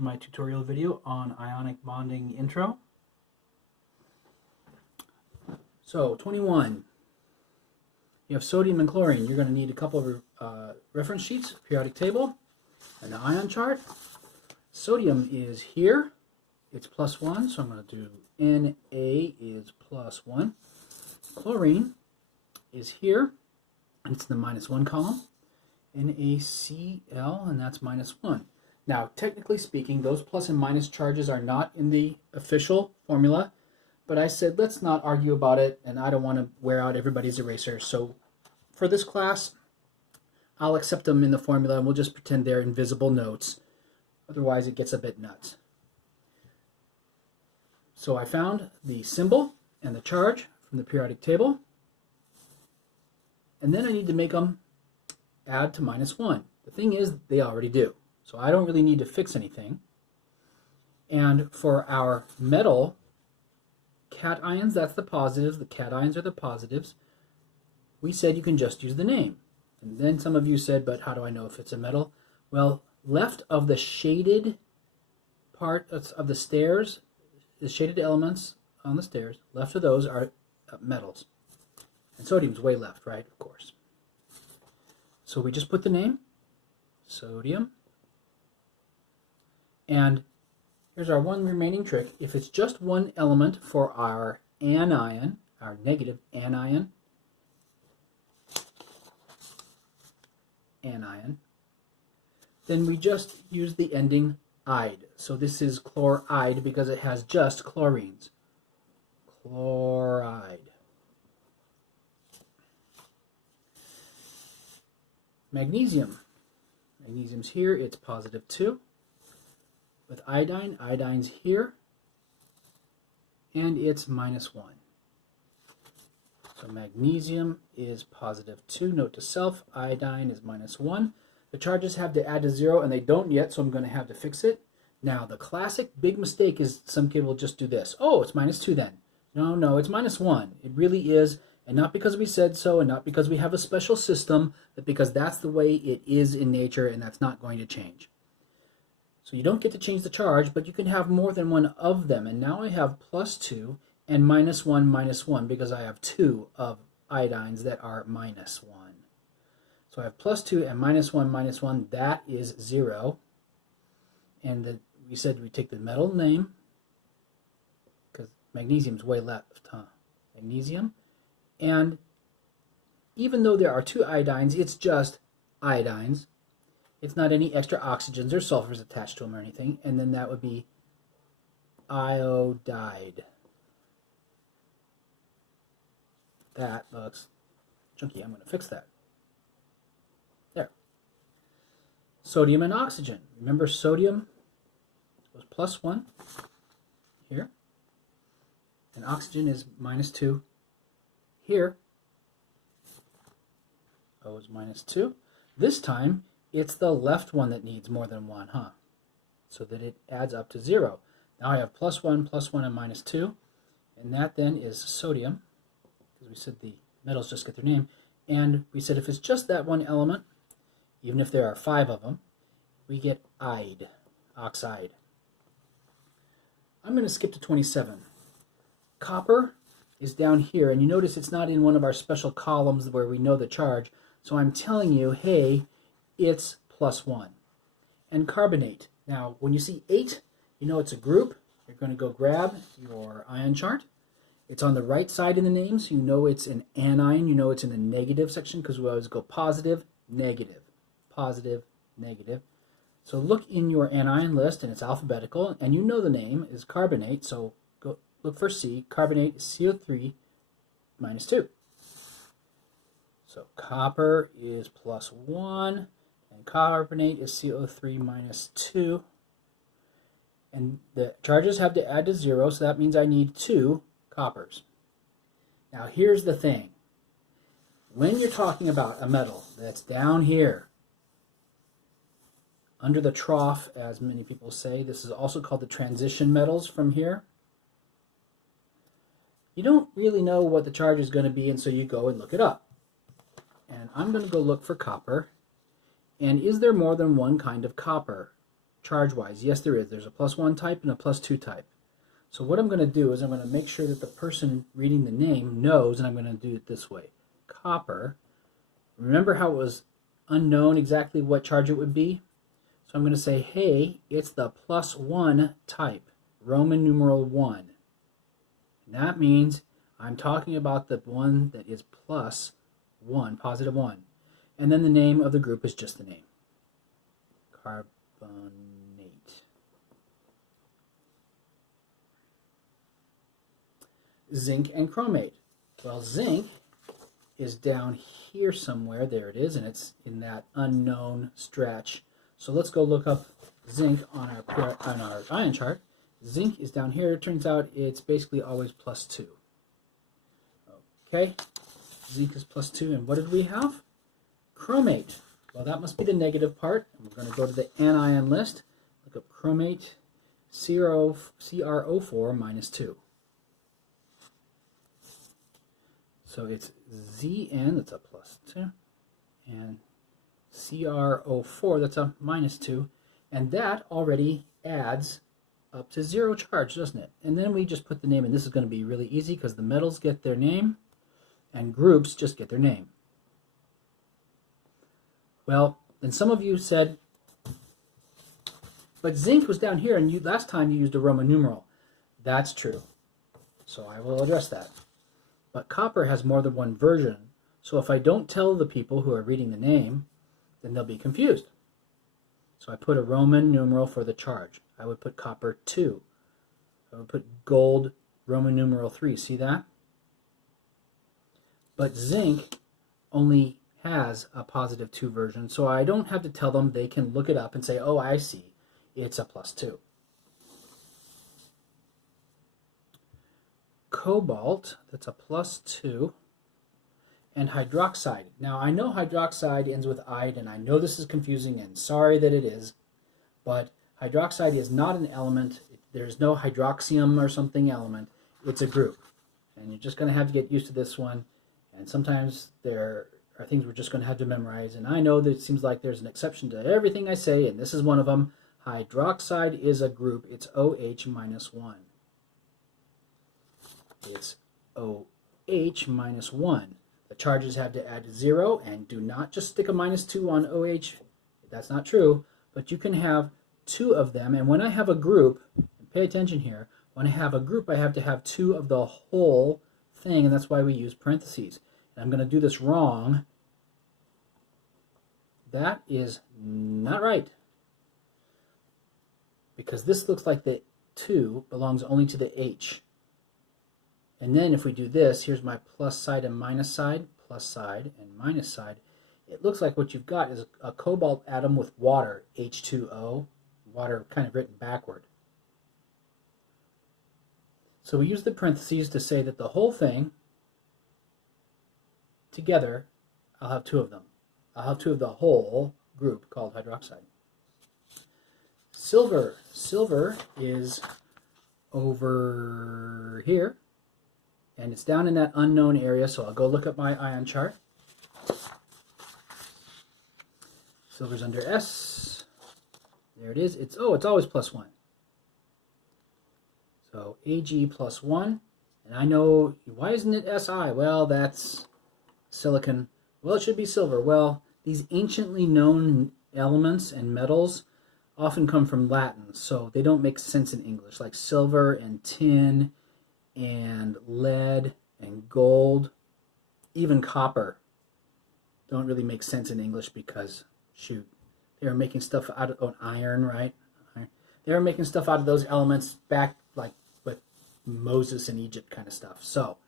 here's my tutorial video on ionic bonding intro. So 21, you have sodium and chlorine. You're going to need a couple of reference sheets, periodic table, and the ion chart. Sodium is here, it's +1, so I'm going to do Na is +1. Chlorine is here, and it's in the -1 column. NaCl, and that's -1. Now, technically speaking, those plus and minus charges are not in the official formula, but I said let's not argue about it, and I don't want to wear out everybody's eraser. So for this class, I'll accept them in the formula, and we'll just pretend they're invisible notes. Otherwise, it gets a bit nuts. So I found the symbol and the charge from the periodic table, and then I need to make them add to -1. The thing is, they already do. So I don't really need to fix anything. And for our metal cations, that's the positives. The cations are the positives. We said you can just use the name. And then some of you said, but how do I know if it's a metal? Well, left of the shaded part of the stairs, the shaded elements on the stairs, left of those are metals. And sodium's way left, right? Of course. So we just put the name, sodium. And here's our one remaining trick. If it's just one element for our anion, our negative anion, then we just use the ending "ide." So this is chloride because it has just chlorines. Chloride. Magnesium. Magnesium's here, it's +2. With iodine, iodine's here, and it's -1. So magnesium is +2. Note to self, iodine is -1. The charges have to add to 0, and they don't yet, so I'm going to have to fix it. Now, the classic big mistake is some people just do this. Oh, it's -2 then. No, it's -1. It really is. And not because we said so, and not because we have a special system, but because that's the way it is in nature, and that's not going to change. So you don't get to change the charge, but you can have more than one of them. And now I have +2 and -1 because I have 2 of iodines that are -1. So I have +2 and -1. That is 0. And we said we take the metal name, because magnesium's way left, huh? Magnesium. And even though there are 2 iodines, it's just iodines. It's not any extra oxygens or sulfurs attached to them or anything. And then that would be iodide. That looks chunky. I'm going to fix that. There. Sodium and oxygen. Remember, sodium was +1 here. And oxygen is -2 here. O is -2. This time, it's the left one that needs more than 1, huh? So that it adds up to 0. Now I have +1, +1, and -2. And that then is sodium, because we said the metals just get their name. And we said if it's just that one element, even if there are 5 of them, we get ide, oxide. I'm going to skip to 27. Copper is down here, and you notice it's not in one of our special columns where we know the charge. So I'm telling you, hey, it's +1. And carbonate. Now, when you see 8, you know it's a group. You're going to go grab your ion chart. It's on the right side in the name, so you know it's an anion. You know it's in the negative section because we always go positive, negative, positive, negative. So look in your anion list, and it's alphabetical, and you know the name is carbonate, so go look for C. Carbonate is CO3 -2. So copper is +1. And carbonate is CO3 -2. And the charges have to add to 0, so that means I need 2 coppers. Now here's the thing. When you're talking about a metal that's down here, under the trough, as many people say, this is also called the transition metals from here, you don't really know what the charge is going to be, and so you go and look it up. And I'm going to go look for copper. And is there more than one kind of copper? charge-wise? Yes, there is. There's a +1 type and a +2 type. So what I'm going to do is I'm going to make sure that the person reading the name knows, and I'm going to do it this way. Copper. Remember how it was unknown exactly what charge it would be? So I'm going to say, hey, it's the +1 type, Roman numeral 1. And that means I'm talking about the one that is +1, positive 1. And then the name of the group is just the name. Carbonate. Zinc and chromate. Well, zinc is down here somewhere. There it is, and it's in that unknown stretch. So let's go look up zinc on our ion chart. Zinc is down here. It turns out it's basically always +2. Okay, zinc is +2, and what did we have? Chromate. Well, that must be the negative part. And we're going to go to the anion list. Look up chromate, CrO4 -2. So it's Zn, that's a +2, and CrO4, that's a -2, and that already adds up to 0 charge, doesn't it? And then we just put the name, and this is going to be really easy because the metals get their name, and groups just get their name. Well, then some of you said, but zinc was down here, and last time you used a Roman numeral. That's true. So I will address that. But copper has more than one version, so if I don't tell the people who are reading the name, then they'll be confused. So I put a Roman numeral for the charge. I would put copper 2. I would put gold Roman numeral 3. See that? But zinc only has a +2 version, so I don't have to tell them. They can look it up and say, oh, I see, it's a +2. Cobalt, that's a +2, and hydroxide. Now, I know hydroxide ends with "ide," and I know this is confusing, and sorry that it is, but hydroxide is not an element. There's no hydroxium or something element. It's a group, and you're just going to have to get used to this one, and sometimes there are things we're just going to have to memorize, and I know that it seems like there's an exception to everything I say, and this is one of them. Hydroxide is a group. It's OH -1. It's OH -1. The charges have to add 0, and do not just stick a -2 on OH. That's not true, but you can have 2 of them, and when I have a group, pay attention here, when I have a group I have to have 2 of the whole thing, and that's why we use parentheses. And I'm going to do this wrong. That is not right, because this looks like the 2 belongs only to the H. And then if we do this, here's my plus side and minus side, plus side and minus side. It looks like what you've got is a cobalt atom with water, H2O, water kind of written backward. So we use the parentheses to say that the whole thing together, I'll have 2 of them. I'll have 2 of the whole group called hydroxide. Silver. Silver is over here. And it's down in that unknown area, so I'll go look at my ion chart. Silver's under S. There it is. It's always +1. So Ag +1. And I know, why isn't it Si? Well, that's silicon. Well, it should be silver. Well, these anciently known elements and metals often come from Latin, so they don't make sense in English, like silver and tin and lead and gold, even copper, don't really make sense in English because, shoot, they were making stuff out of iron, right? They were making stuff out of those elements back like with Moses in Egypt kind of stuff. So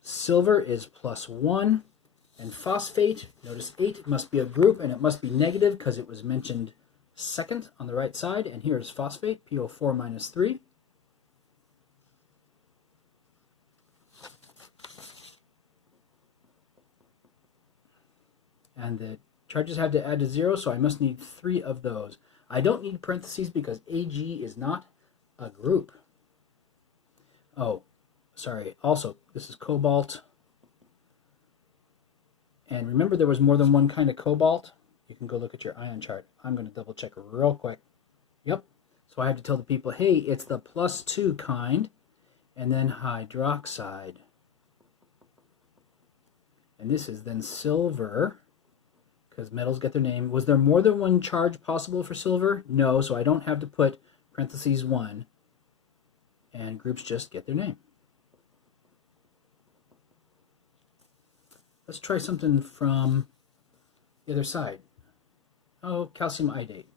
silver is +1, and phosphate, notice 8 must be a group, and it must be negative because it was mentioned second on the right side, and here is phosphate, PO4 -3. And the charges have to add to 0, so I must need 3 of those. I don't need parentheses because Ag is not a group. Oh, sorry. Also, this is cobalt. And remember there was more than one kind of cobalt? You can go look at your ion chart. I'm going to double check real quick. Yep. So I have to tell the people, hey, it's the +2 kind, and then hydroxide. And this is then silver, because metals get their name. Was there more than one charge possible for silver? No, so I don't have to put parentheses 1, and groups just get their name. Let's try something from the other side. Oh, calcium iodate.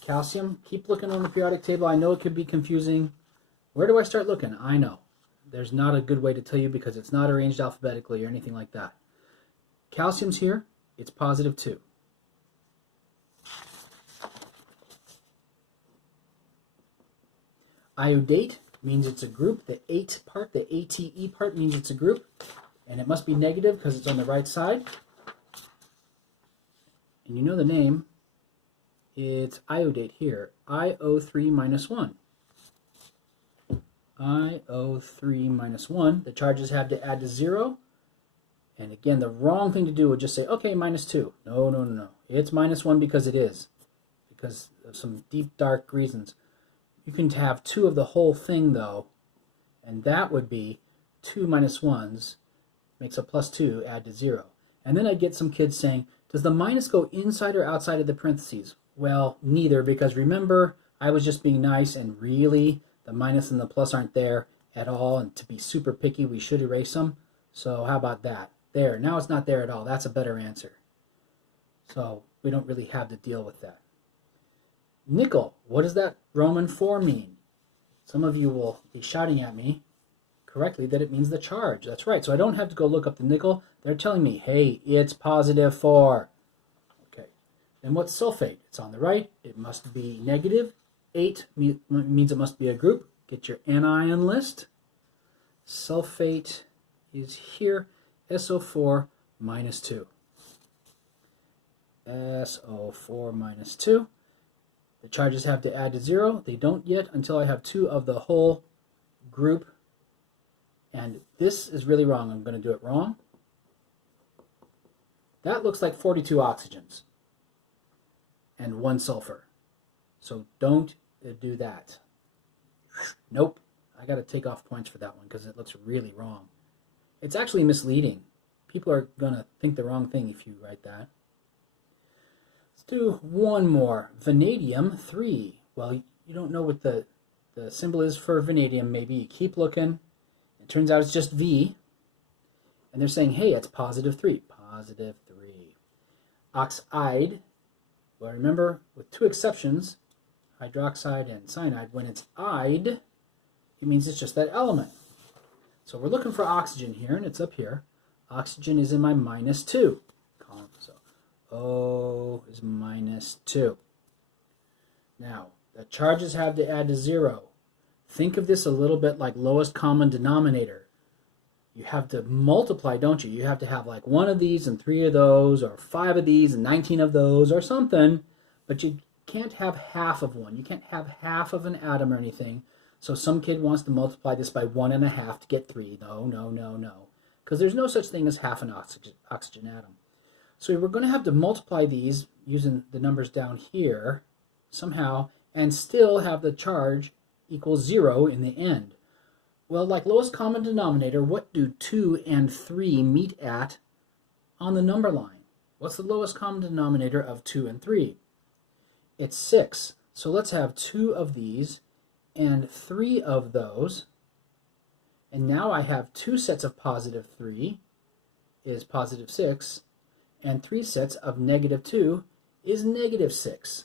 Calcium, keep looking on the periodic table. I know it could be confusing. Where do I start looking? I know. There's not a good way to tell you because it's not arranged alphabetically or anything like that. Calcium's here. It's +2. Iodate means it's a group. The 8 part, the ATE part, means it's a group. And it must be negative because it's on the right side. And you know the name. It's iodate here. IO3 - 1. IO3 - 1. The charges have to add to 0. And again, the wrong thing to do would just say, okay, -2. No, no, no, no. It's -1 because it is. Because of some deep, dark reasons. You can have 2 of the whole thing, though. And that would be 2 minus 1s makes a +2, add to 0. And then I get some kids saying, does the minus go inside or outside of the parentheses? Well, neither, because remember, I was just being nice, and really, the minus and the plus aren't there at all, and to be super picky, we should erase them. So how about that? There, now it's not there at all. That's a better answer. So we don't really have to deal with that. Nickel, what does that Roman 4 mean? Some of you will be shouting at me correctly that it means the charge. That's right. So I don't have to go look up the nickel. They're telling me, hey, it's +4. Okay. Then what's sulfate? It's on the right. It must be negative. 8 means it must be a group. Get your anion list. Sulfate is here. SO4 - 2. SO4 - 2. The charges have to add to 0. They don't yet until I have 2 of the whole group. And this is really wrong. I'm going to do it wrong. That looks like 42 oxygens and 1 sulfur. So don't do that. Nope. I got to take off points for that one because it looks really wrong. It's actually misleading. People are going to think the wrong thing if you write that. Let's do one more. Vanadium 3. Well, you don't know what the symbol is for vanadium. Maybe you keep looking. It turns out it's just V. And they're saying, hey, it's +3. +3. Oxide. Well, remember, with 2 exceptions, hydroxide and cyanide, when it's ide, it means it's just that element. So we're looking for oxygen here, and it's up here. Oxygen is in my -2 column. So O is -2. Now, the charges have to add to 0. Think of this a little bit like lowest common denominator. You have to multiply, don't you? You have to have like 1 of these and 3 of those, or 5 of these and 19 of those, or something. But you can't have half of one. You can't have half of an atom or anything. So some kid wants to multiply this by 1.5 to get 3. No, no, no, no. Because there's no such thing as half an oxygen atom. So we're going to have to multiply these using the numbers down here somehow and still have the charge equals 0 in the end. Well, like lowest common denominator, what do 2 and 3 meet at on the number line? What's the lowest common denominator of 2 and 3? It's 6. So let's have 2 of these and 3 of those. And now I have 2 sets of +3 is +6, and 3 sets of -2 is -6.